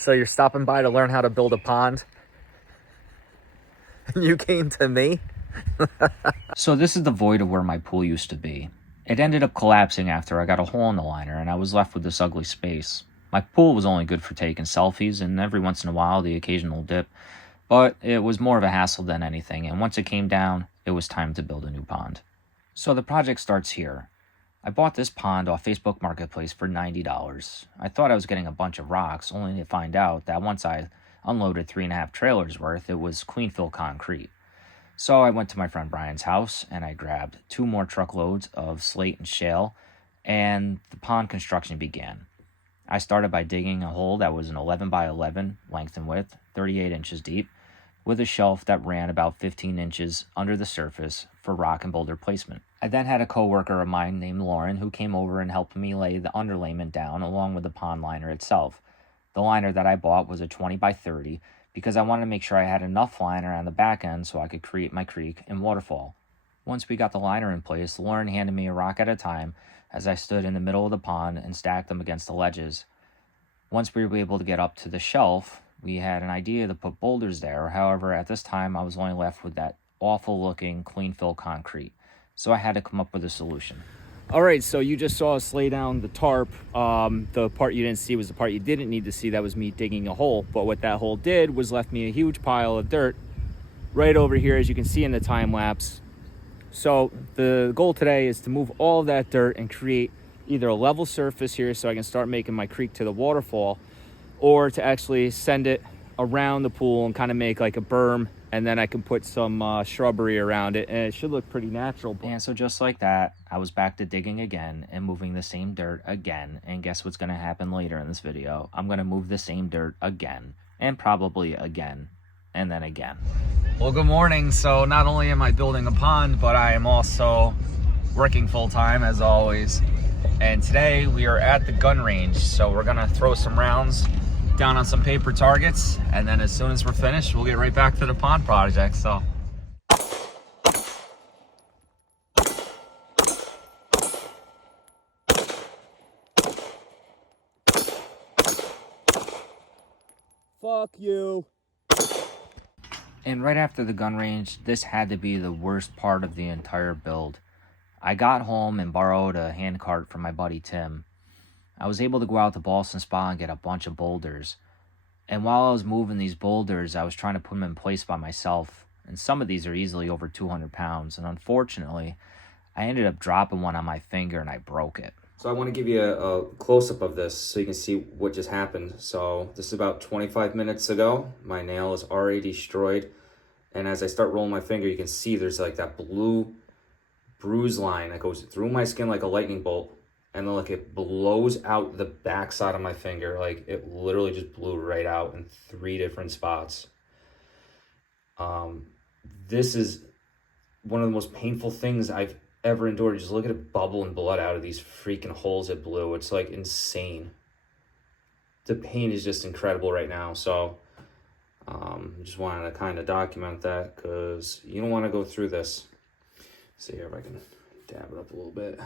So you're stopping by to learn how to build a pond? And you came to me? So this is the void of where my pool used to be. It ended up collapsing after I got a hole in the liner and I was left with this ugly space. My pool was only good for taking selfies and every once in a while the occasional dip, but it was more of a hassle than anything, and once it came down, it was time to build a new pond. So the project starts here. I bought this pond off Facebook Marketplace for $90. I thought I was getting a bunch of rocks, only to find out that once I unloaded 3.5 trailers worth, it was clean fill concrete. So I went to my friend Brian's house and I grabbed 2 more truckloads of slate and shale, and the pond construction began. I started by digging a hole that was an 11 by 11 length and width, 38 inches deep, with a shelf that ran about 15 inches under the surface for rock and boulder placement. I then had a coworker of mine named Lauren who came over and helped me lay the underlayment down along with the pond liner itself. The liner that I bought was a 20 by 30 because I wanted to make sure I had enough liner on the back end so I could create my creek and waterfall. Once we got the liner in place, Lauren handed me a rock at a time as I stood in the middle of the pond and stacked them against the ledges. Once we were able to get up to the shelf, we had an idea to put boulders there. However, at this time, I was only left with that awful-looking clean fill concrete. So I had to come up with a solution. All right, so you just saw us lay down the tarp. The part you didn't see was the part you didn't need to see. That was me digging a hole. But what that hole did was left me a huge pile of dirt right over here, as you can see in the time lapse. So the goal today is to move all of that dirt and create either a level surface here so I can start making my creek to the waterfall, or to actually send it around the pool and kind of make like a berm, and then I can put some shrubbery around it and it should look pretty natural. And so just like that, I was back to digging again and moving the same dirt again. And guess what's going to happen later in this video? I'm going to move the same dirt again, and probably again, and then again. Well, good morning. So not only am I building a pond, but I am also working full-time as always. And today we are at the gun range. So we're going to throw some rounds down on some paper targets, and then as soon as we're finished, we'll get right back to the pond project. So fuck you. And right after the gun range, this had to be the worst part of the entire build. I got home and borrowed a hand cart from my buddy Tim. I was able to go out to Boston Spa and get a bunch of boulders. And while I was moving these boulders, I was trying to put them in place by myself. And some of these are easily over 200 pounds. And unfortunately, I ended up dropping one on my finger and I broke it. So I want to give you a close-up of this so you can see what just happened. So this is about 25 minutes ago. My nail is already destroyed. And as I start rolling my finger, you can see there's like that blue bruise line that goes through my skin like a lightning bolt. And then like it blows out the backside of my finger. Like it literally just blew right out in 3 different spots. This is one of the most painful things I've ever endured. Just look at it bubbling blood out of these freaking holes it blew. It's like insane. The pain is just incredible right now. So just wanted to kind of document that because you don't want to go through this. See here if I can dab it up a little bit.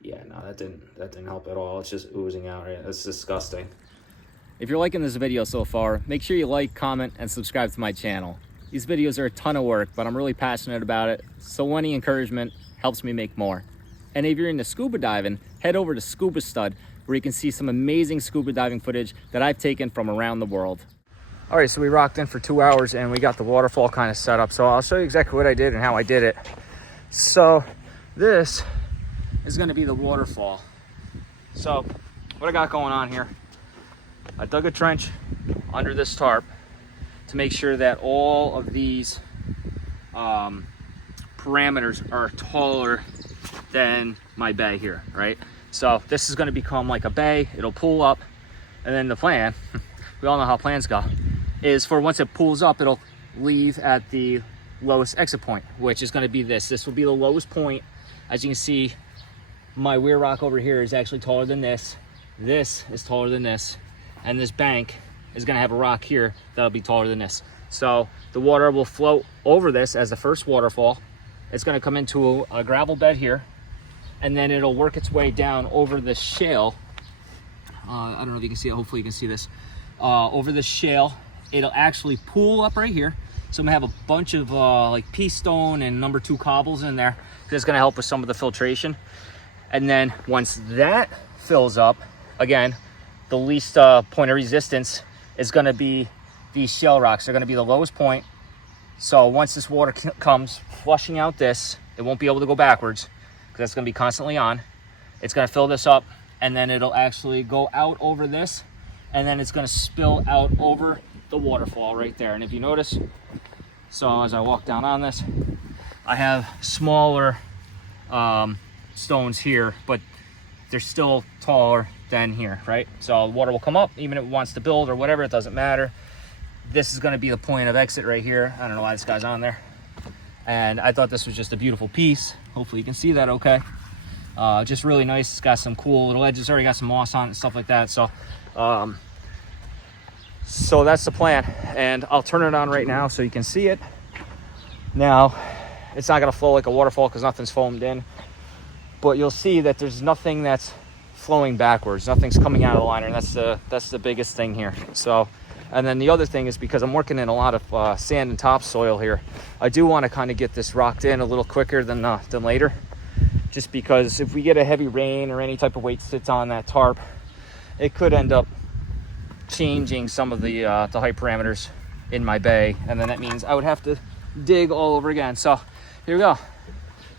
Yeah, no, that didn't help at all. It's just oozing out. Right? It's disgusting. If you're liking this video so far, make sure you like, comment, and subscribe to my channel. These videos are a ton of work, but I'm really passionate about it, so any encouragement helps me make more. And if you're into scuba diving, head over to Scuba Stud, where you can see some amazing scuba diving footage that I've taken from around the world. All right, so we rocked in for 2 hours and we got the waterfall kind of set up. So I'll show you exactly what I did and how I did it. So this is going to be the waterfall. So what I got going on here, I dug a trench under this tarp to make sure that all of these parameters are taller than my bay here, right? So this is going to become like a bay. It'll pull up, and then the plan, we all know how plans go, is for once it pulls up, it'll leave at the lowest exit point, which is going to be this. This will be the lowest point. As you can see, my weir rock over here is actually taller than this. This is taller than this. And this bank is going to have a rock here that'll be taller than this. So the water will float over this as the first waterfall. It's going to come into a gravel bed here, and then it'll work its way down over the shale. I don't know if you can see it. Hopefully you can see this. over the shale. It'll actually pool up right here. So I'm gonna have a bunch of like pea stone and number 2 cobbles in there. That's gonna help with some of the filtration. And then once that fills up, again, the least point of resistance is gonna be these shell rocks. They're gonna be the lowest point. So once this water comes flushing out this, it won't be able to go backwards because that's gonna be constantly on. It's gonna fill this up, and then it'll actually go out over this, and then it's gonna spill out over the waterfall right there. And if you notice, so as I walk down on this, I have smaller stones here, but they're still taller than here, right? So the water will come up, even if it wants to build or whatever, it doesn't matter. This is gonna be the point of exit right here. I don't know why this guy's on there. And I thought this was just a beautiful piece. Hopefully you can see that okay. Just really nice. It's got some cool little edges, already got some moss on it and stuff like that. So, so that's the plan. And I'll turn it on right now so you can see it. Now, it's not gonna flow like a waterfall because nothing's foamed in, but you'll see that there's nothing that's flowing backwards. Nothing's coming out of the liner, and that's the biggest thing here. So, and then the other thing is because I'm working in a lot of sand and topsoil here, I do want to kind of get this rocked in a little quicker than later, just because if we get a heavy rain or any type of weight sits on that tarp, it could end up changing some of the height parameters in my bay, and then that means I would have to dig all over again. So here we go.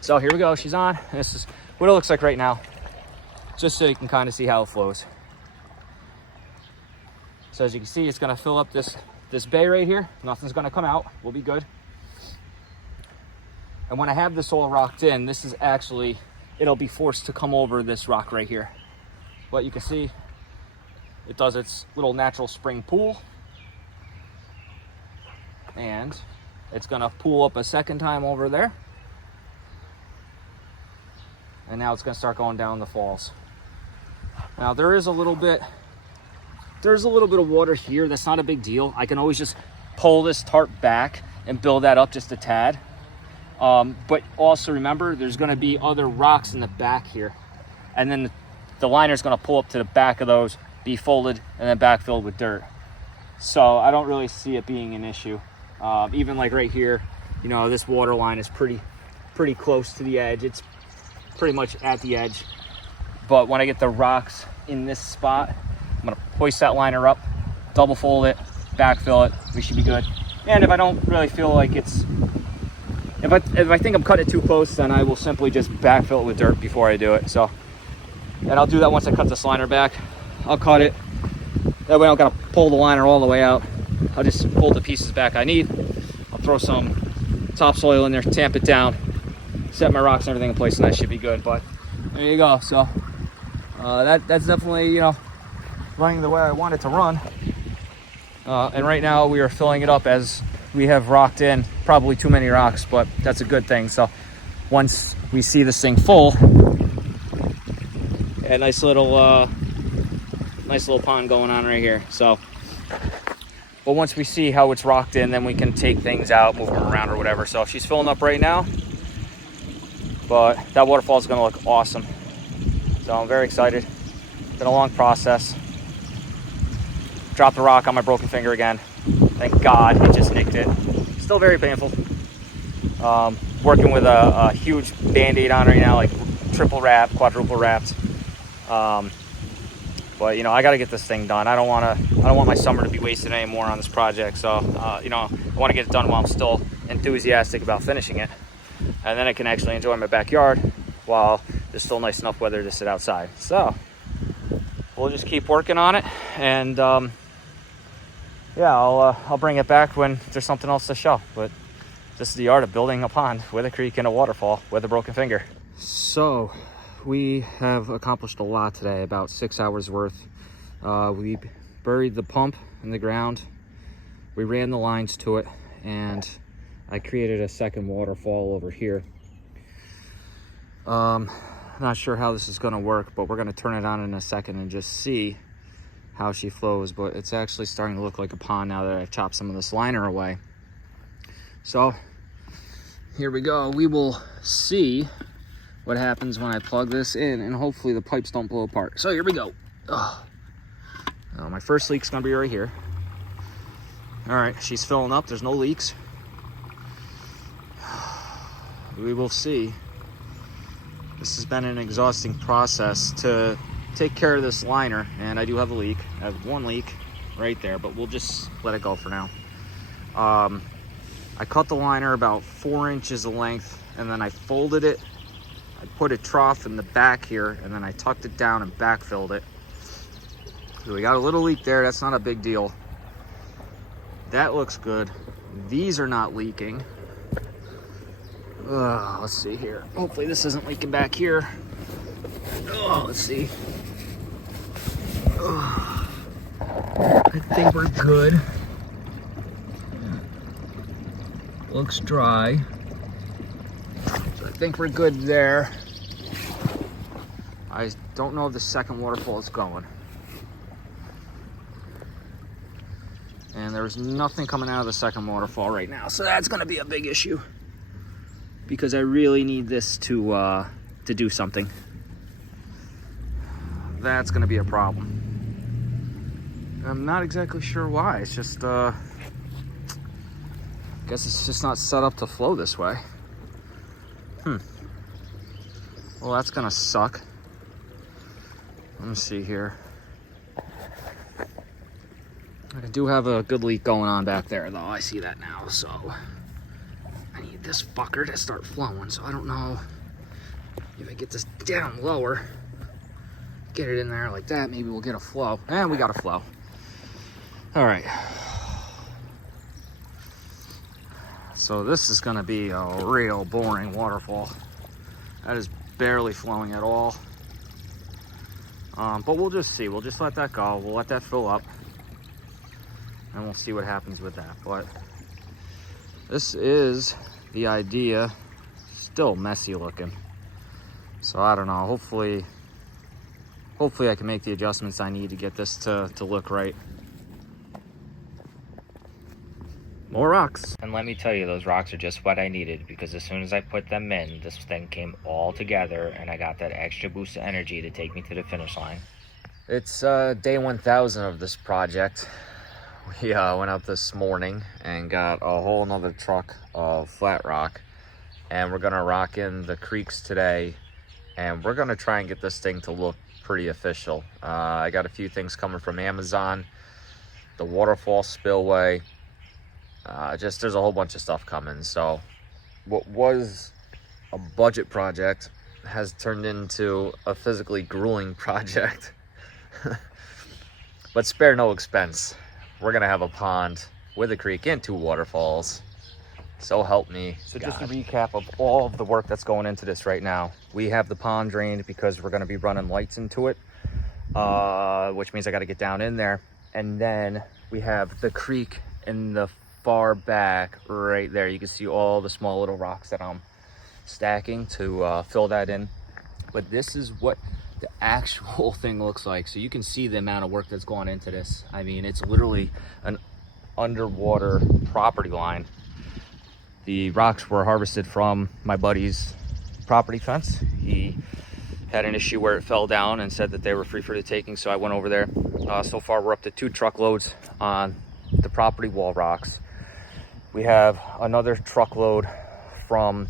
So here we go. She's on. This is what it looks like right now, just so you can kind of see how it flows. So as you can see, it's going to fill up this bay right here. Nothing's going to come out. We'll be good. And when I have this all rocked in, this is actually, it'll be forced to come over this rock right here. But you can see it does its little natural spring pool. And it's going to pool up a second time over there. And now it's going to start going down the falls. Now there is a little bit of water here. That's not a big deal. I can always just pull this tarp back and build that up just a tad. But also remember, there's going to be other rocks in the back here. And then the liner is going to pull up to the back of those, be folded, and then backfilled with dirt. So I don't really see it being an issue. Even like right here, you know, this water line is pretty close to the edge. It's pretty much at the edge. But when I get the rocks in this spot, I'm gonna hoist that liner up, double fold it, backfill it. We should be good. And if I don't really feel like it's, if I think I'm cutting it too close, then I will simply just backfill it with dirt before I do it. So, and I'll do that once I cut this liner back. I'll cut it. That way I don't gotta pull the liner all the way out. I'll just fold the pieces back I need. I'll throw some topsoil in there, tamp it down, set my rocks and everything in place, and that should be good. But there you go. So that's definitely, you know, running the way I want it to run. And right now we are filling it up as we have rocked in probably too many rocks, but that's a good thing. So once we see this thing full, a nice little pond going on right here. So, but once we see how it's rocked in, then we can take things out, move them around or whatever. So she's filling up right now, but that waterfall is going to look awesome. So I'm very excited. Been a long process. Dropped the rock on my broken finger again. Thank God it just nicked it. Still very painful. Working with a huge Band-Aid on right now, like triple wrap, quadruple wrapped. But you know, I got to get this thing done. I don't want my summer to be wasted anymore on this project. So you know, I want to get it done while I'm still enthusiastic about finishing it, and then I can actually enjoy my backyard while there's still nice enough weather to sit outside. So we'll just keep working on it, and yeah, I'll bring it back when there's something else to show. But this is the art of building a pond with a creek and a waterfall with a broken finger. So we have accomplished a lot today, about 6 hours worth. We buried the pump in the ground, we ran the lines to it, and I created a second waterfall over here. Not sure how this is going to work, but we're going to turn it on in a second and just see how she flows. But it's actually starting to look like a pond now that I've chopped some of this liner away. So here we go. We will see what happens when I plug this in, and hopefully the pipes don't blow apart. So here we go. Oh, My first leak's gonna be right here. All right, she's filling up. There's no leaks. We will see. This has been an exhausting process to take care of this liner, and I do have a leak. I have one leak right there, but we'll just let it go for now. I cut the liner about 4 inches of length, and then I folded it. I put a trough in the back here, and then I tucked it down and backfilled it. So we got a little leak there. That's not a big deal. That looks good. These are not leaking. Let's see here. Hopefully this isn't leaking back here. Let's see. I think we're good. Looks dry. So I think we're good there. I don't know if the second waterfall is going. And there's nothing coming out of the second waterfall right now. So that's gonna be a big issue, because I really need this to do something. That's gonna be a problem. I'm not exactly sure why. It's just, I guess it's just not set up to flow this way. Well, that's gonna suck. Let me see here. I do have a good leak going on back there, though. I see that now, so I need this fucker to start flowing. So I don't know if I get this down lower, get it in there like that, maybe we'll get a flow. And we got a flow. All right. So this is gonna be a real boring waterfall. That is barely flowing at all. But we'll just see. We'll just let that go. We'll let that fill up, and we'll see what happens with that. But this is the idea. Still messy looking. So I don't know. Hopefully I can make the adjustments I need to get this to look right. More rocks. And let me tell you, those rocks are just what I needed, because as soon as I put them in, this thing came all together, and I got that extra boost of energy to take me to the finish line. It's day 1000 of this project. We went up this morning and got a whole nother truck of flat rock, and we're gonna rock in the creeks today, and we're gonna try and get this thing to look pretty official. I got a few things coming from Amazon, the Waterfall spillway. Just there's a whole bunch of stuff coming. So what was a budget project has turned into a physically grueling project. But spare no expense. We're gonna have a pond with a creek and 2 waterfalls. So help me. So just a recap of all of the work that's going into this right now. We have the pond drained because we're gonna be running lights into it, which means I gotta get down in there. And then we have the creek in the far back right there. You can see all the small little rocks that I'm stacking to fill that in. But this is what the actual thing looks like. So you can see the amount of work that's gone into this. I mean, it's literally an underwater property line. The rocks were harvested from my buddy's property fence. He had an issue where it fell down and said that they were free for the taking, so I went over there. So far we're up to 2 truckloads on the property wall rocks. We have another truckload from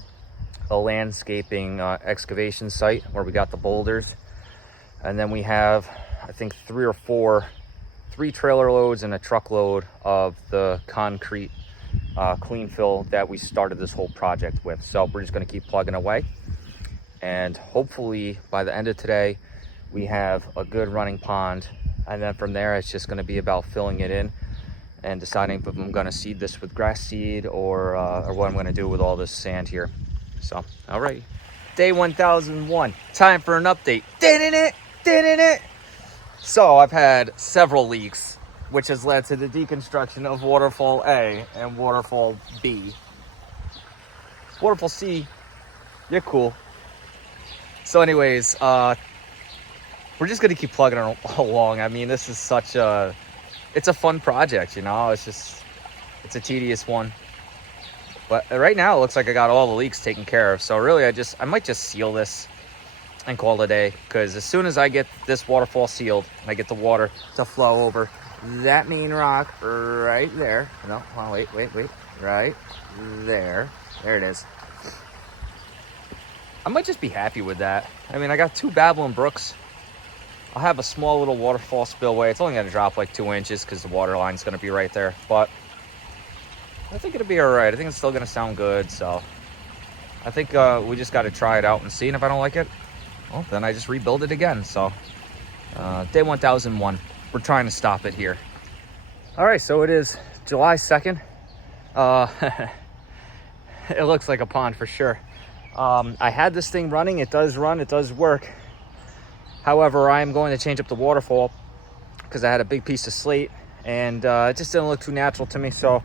a landscaping excavation site where we got the boulders. And then we have, I think, 3 or 4 trailer loads and a truckload of the concrete clean fill that we started this whole project with. So we're just gonna keep plugging away. And hopefully by the end of today, we have a good running pond. And then from there, it's just gonna be about filling it in and deciding if I'm gonna seed this with grass seed or what I'm gonna do with all this sand here. So, all right. Day 1001, time for an update. So I've had several leaks, which has led to the deconstruction of Waterfall A and Waterfall B. Waterfall C, you're cool. So anyways, we're just gonna keep plugging along. I mean, this is such a, it's a fun project, you know. It's a tedious one. But right now it looks like I got all the leaks taken care of. So really I might just seal this and call it a day, because as soon as I get this waterfall sealed and I get the water to flow over that main rock right there. No, hold on, wait. Right there. There it is. I might just be happy with that. I mean, I got 2 babbling brooks. I'll have a small little waterfall spillway. It's only going to drop like 2 inches because the water line's going to be right there. But I think it'll be all right. I think it's still going to sound good. So I think we just got to try it out and see. And if I don't like it, well, then I just rebuild it again. So day 1001. We're trying to stop it here. All right, so it is July 2nd. It looks like a pond for sure. I had this thing running. It does run, it does work. However, I am going to change up the waterfall because I had a big piece of slate and it just didn't look too natural to me. So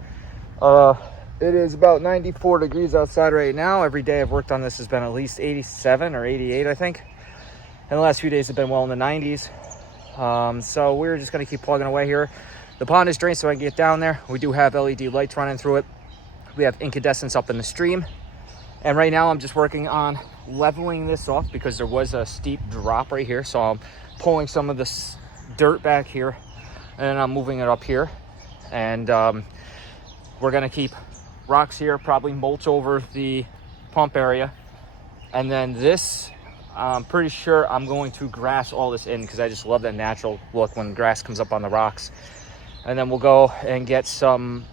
it is about 94 degrees outside right now. Every day I've worked on this has been at least 87 or 88, I think. And the last few days have been well in the 90s. So we're just going to keep plugging away here. The pond is drained so I can get down there. We do have LED lights running through it. We have incandescents up in the stream. And right now I'm just working on leveling this off because there was a steep drop right here. So I'm pulling some of this dirt back here and I'm moving it up here. And we're going to keep rocks here, probably mulch over the pump area. And then this, I'm pretty sure I'm going to grass all this in because I just love that natural look when grass comes up on the rocks. And then we'll go and get some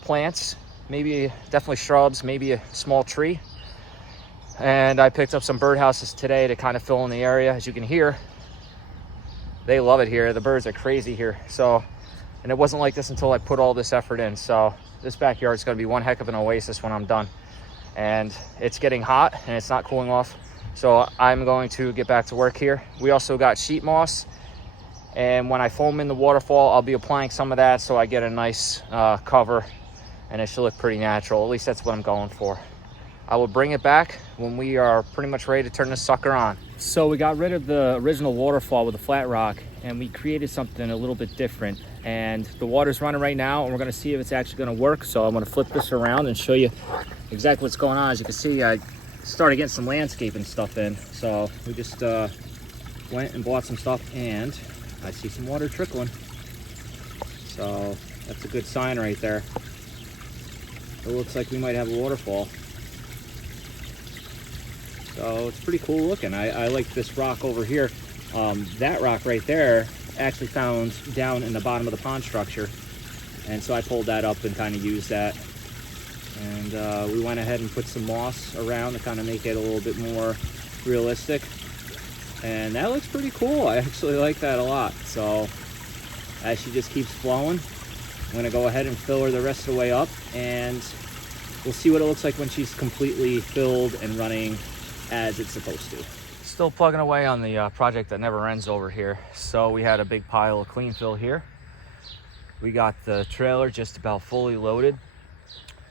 plants, maybe definitely shrubs, maybe a small tree. And I picked up some birdhouses today to kind of fill in the area. As you can hear, they love it here. The birds are crazy here. So, and it wasn't like this until I put all this effort in. So this backyard is going to be one heck of an oasis when I'm done. And it's getting hot and it's not cooling off. So I'm going to get back to work here. We also got sheet moss. And when I foam in the waterfall, I'll be applying some of that so I get a nice cover and it should look pretty natural. At least that's what I'm going for. I will bring it back when we are pretty much ready to turn this sucker on. So we got rid of the original waterfall with the flat rock and we created something a little bit different. And the water's running right now and we're gonna see if it's actually gonna work. So I'm gonna flip this around and show you exactly what's going on. As you can see, I started getting some landscaping stuff in. So we just went and bought some stuff and I see some water trickling. So that's a good sign right there. It looks like we might have a waterfall. So it's pretty cool looking. I like this rock over here. That rock right there actually found down in the bottom of the pond structure. And so I pulled that up and kind of used that. And we went ahead and put some moss around to kind of make it a little bit more realistic. And that looks pretty cool. I actually like that a lot. So as she just keeps flowing, I'm gonna go ahead and fill her the rest of the way up and we'll see what it looks like when she's completely filled and running as it's supposed to. Still plugging away on the project that never ends over here. So we had a big pile of clean fill here. We got the trailer just about fully loaded.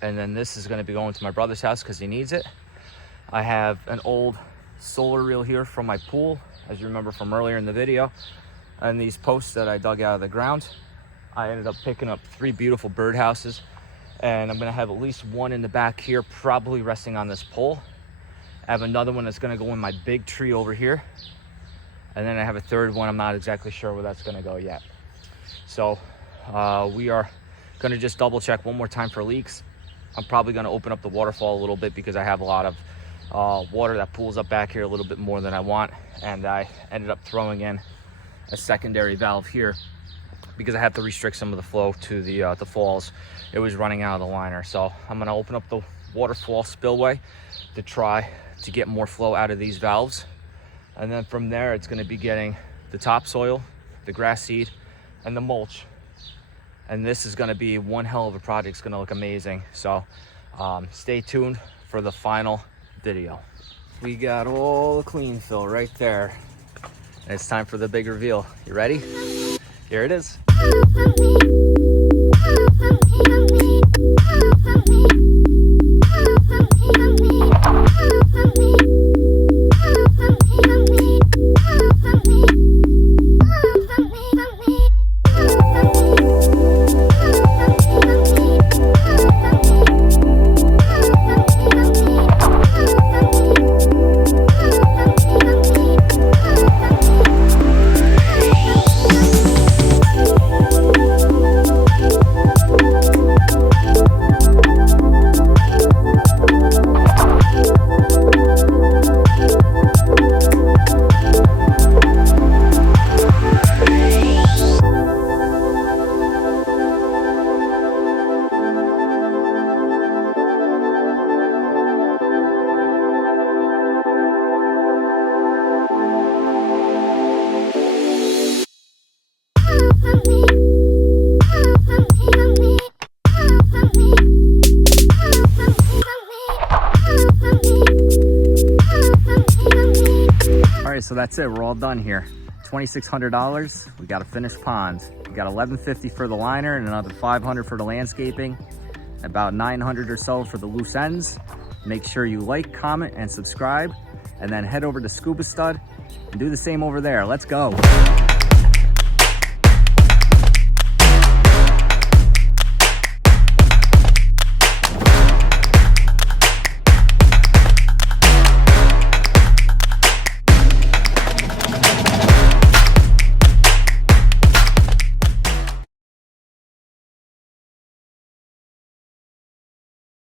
And then this is gonna be going to my brother's house because he needs it. I have an old solar reel here from my pool, as you remember from earlier in the video. And these posts that I dug out of the ground. I ended up picking up 3 beautiful birdhouses. And I'm gonna have at least one in the back here, probably resting on this pole. I have another one that's gonna go in my big tree over here. And then I have a third one, I'm not exactly sure where that's gonna go yet. So we are gonna just double check one more time for leaks. I'm probably gonna open up the waterfall a little bit because I have a lot of water that pools up back here a little bit more than I want. And I ended up throwing in a secondary valve here because I have to restrict some of the flow to the falls. It was running out of the liner. So I'm gonna open up the waterfall spillway to try to get more flow out of these valves. And then from there, it's gonna be getting the topsoil, the grass seed, and the mulch. And this is gonna be one hell of a project. It's gonna look amazing. So stay tuned for the final video. We got all the clean fill right there. And it's time for the big reveal. You ready? Here it is. that's it, we're all done here. $2,600, we got a finished pond. We got $1,150 for the liner and another $500 for the landscaping, about $900 or so for the loose ends. Make sure you like, comment, and subscribe, and then head over to Scuba Stud and do the same over there. Let's go.